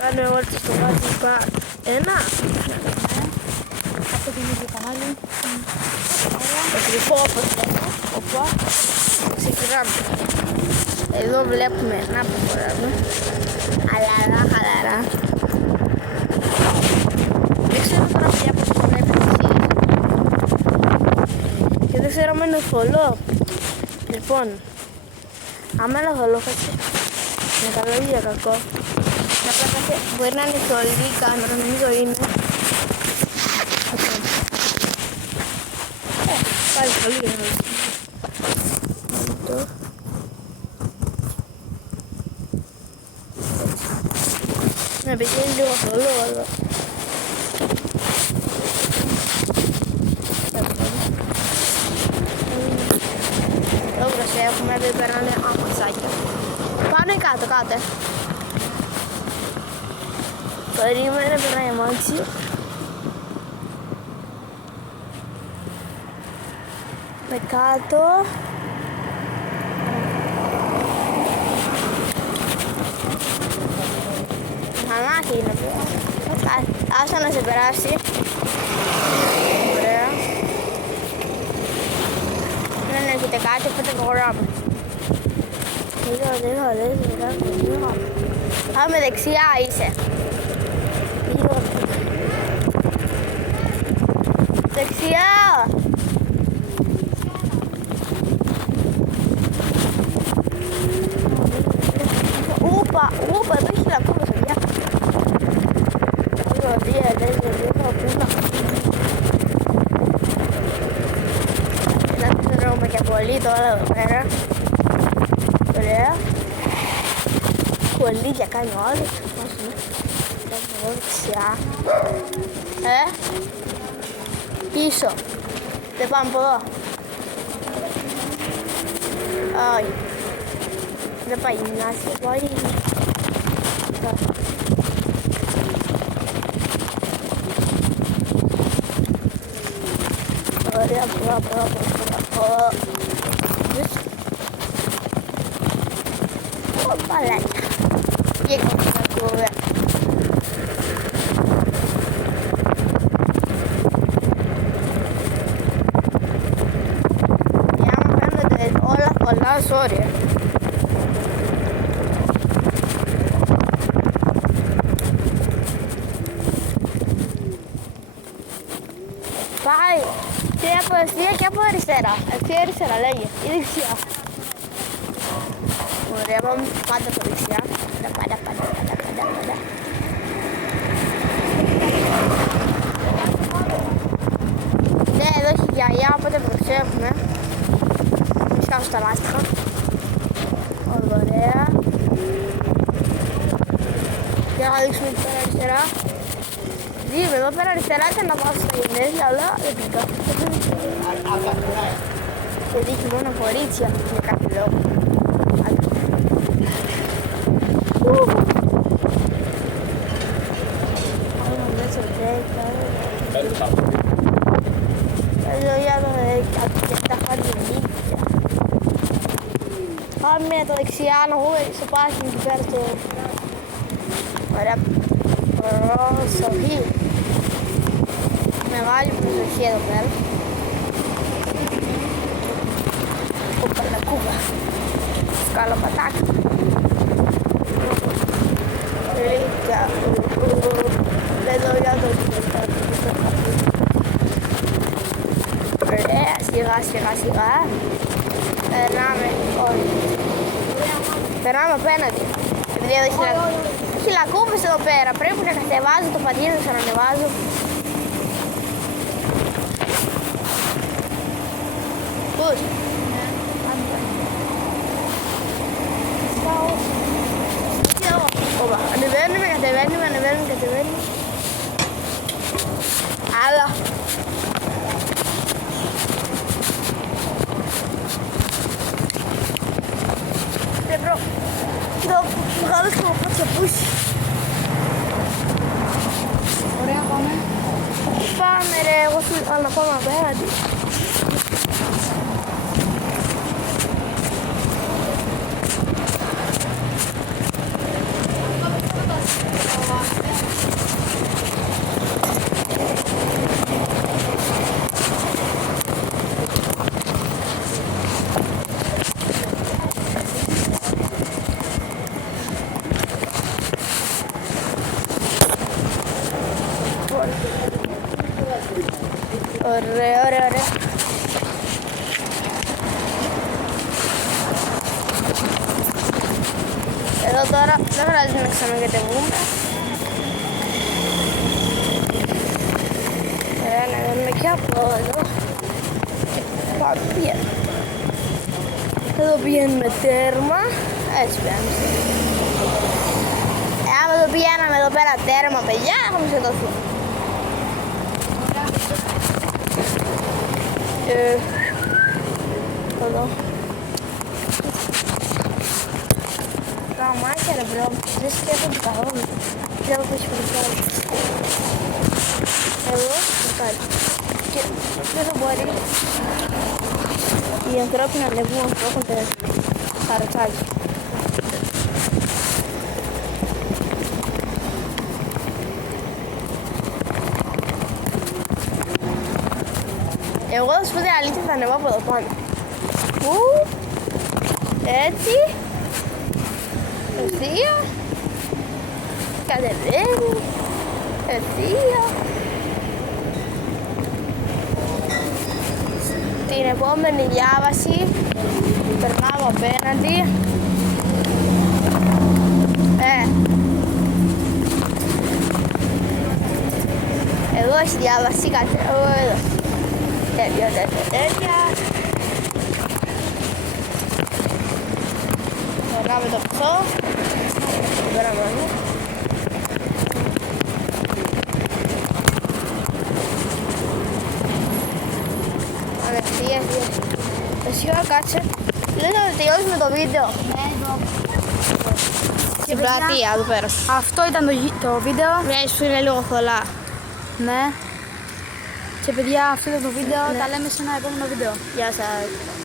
Κάνω εγώ στο Magic Bar. Ένα. Αυτό είναι το κανάλι. Το κρυφό όπως λέμε. Οπα. Ξεκινάμε. Εδώ βλέπουμε να προχωράμε. Χαλαρά, χαλαρά. Δεν ξέρω τώρα πια πώς το βλέπετε εσείς. Και δεν ξέρω αν είναι θολό. Λοιπόν, άμα είναι θολό κάτσε. Είναι καλό ή για κακό. Να πλάκασε, μπορεί να είναι θολή η κάμερα, νομίζω είναι. Πάλι πολύ γρήγορα. Ναι, επειδή είναι λίγο θολό εδώ. Εδώ έχουμε, δεν περνάνε αμαξάκια. Πάνω ή κάτω, κάτω. Περίμενε, περνάει αμάξι. Με κάτω. Αμάξι είναι εδώ. Άσε να σε περάσει. Ωραία. Δεν έρχεται κάτι, οπότε προχωράμε. Λίγο. Πάμε δεξιά είσαι. Δεξιά. Ούπα, εδώ έχει λακκούβες, παιδιά. Δεν τρώμε και πολύ τώρα εδώ πέρα. Ωραία. Κολλίδια κάνει ο άλλος. Εδώ δεξιά. Πίσω. Δεν πάμε από εδώ. Όχι. Δεν πάει γυμνάσια. Πάει. Ωραία, πολλά. Παλάκια. Και κομμάτια. Πολλά sorry. Πάει και από ευθεία και από αριστερά. Ευθεία αριστερά λέγε. Ή δεξιά. Ωραία, πάμε πάντα από δεξιά. Πάντα. Ναι, εδώ έχει γιαγιά, οπότε προσέχουμε. Κάτω στα λάστιχα. Ωραία. Και να δείξουμε εκεί πέρα αριστερά. Δείτε, εδώ πέρα αριστερά ήταν να πάω στα γενέθλια, αλλά δεν πήγα. Και δείχνει μόνο κορίτσια για κάποιο λόγο. Πάμε το δεξιά να βγούμε στο πάρκινγκ εκεί πέρα στο... Ωραία. Προσοχή. Μεγάλη προσοχή εδώ πέρα. Κούπα. Σκαλοπατάκι. Ρίκια. Εδώ για το ωραία, σιγά. Περνάμε απέναντι. Επειδή εδώ έχει λακκούβες εδώ πέρα. Πρέπει να κατεβάζω το πατίνι, να ξανανεβάζω. Πώς? Ανεβαίνουμε, κατεβαίνουμε. Άλλα. Μπρο, το μεγάλο σκοπότσια πούσει. Ωραία, πάμε. Πάμε ρε, εγώ θέλω να πάμε απέναντι. Ωραία, ωραία, ωραία. Εδώ τώρα δεν χρειάζεται να ξανακατεβούμε. Ωραία, να δούμε και από εδώ. Πάμε, πηγαίνουμε. Εδώ πηγαίνουμε τέρμα. Έτσι πηγαίνουμε. Άμα το πηγαίναμε εδώ πέρα τέρμα, παιδιά, έχουμε σκοτωθεί. Εδώ. Καμάκια ρε μπρο, δεν σκέφτονται καθόλου. Δεν έχω πέσει πολύ. Εδώ, κάτι. Και δεν θα μπορεί οι ανθρώποι να ανεβούν όσο έχουν χαρατσάκι. Εγώ θα σου πω την αλήθεια, θα ανεβώ από εδώ πάνω. Έτσι. Ευθεία. Κατεβαίνει. Ευθεία. Την επόμενη διάβαση περνάω απέναντι. Εδώ έχει διάβαση, κάτσε εδώ. Τέτοια. Περνάμε το πισό. Περνάμε εδώ. Ανευθεία. Εσύ ώρα κάτσε. Λες να τελειώσουμε το βίντεο. Στην πλατεία εδώ πέρα. Αυτό ήταν το βίντεο. Βλέπεις που είναι λίγο θολά. Ναι. Και παιδιά, αυτό ήταν το βίντεο. Τα λέμε σε ένα επόμενο βίντεο. Γεια σας.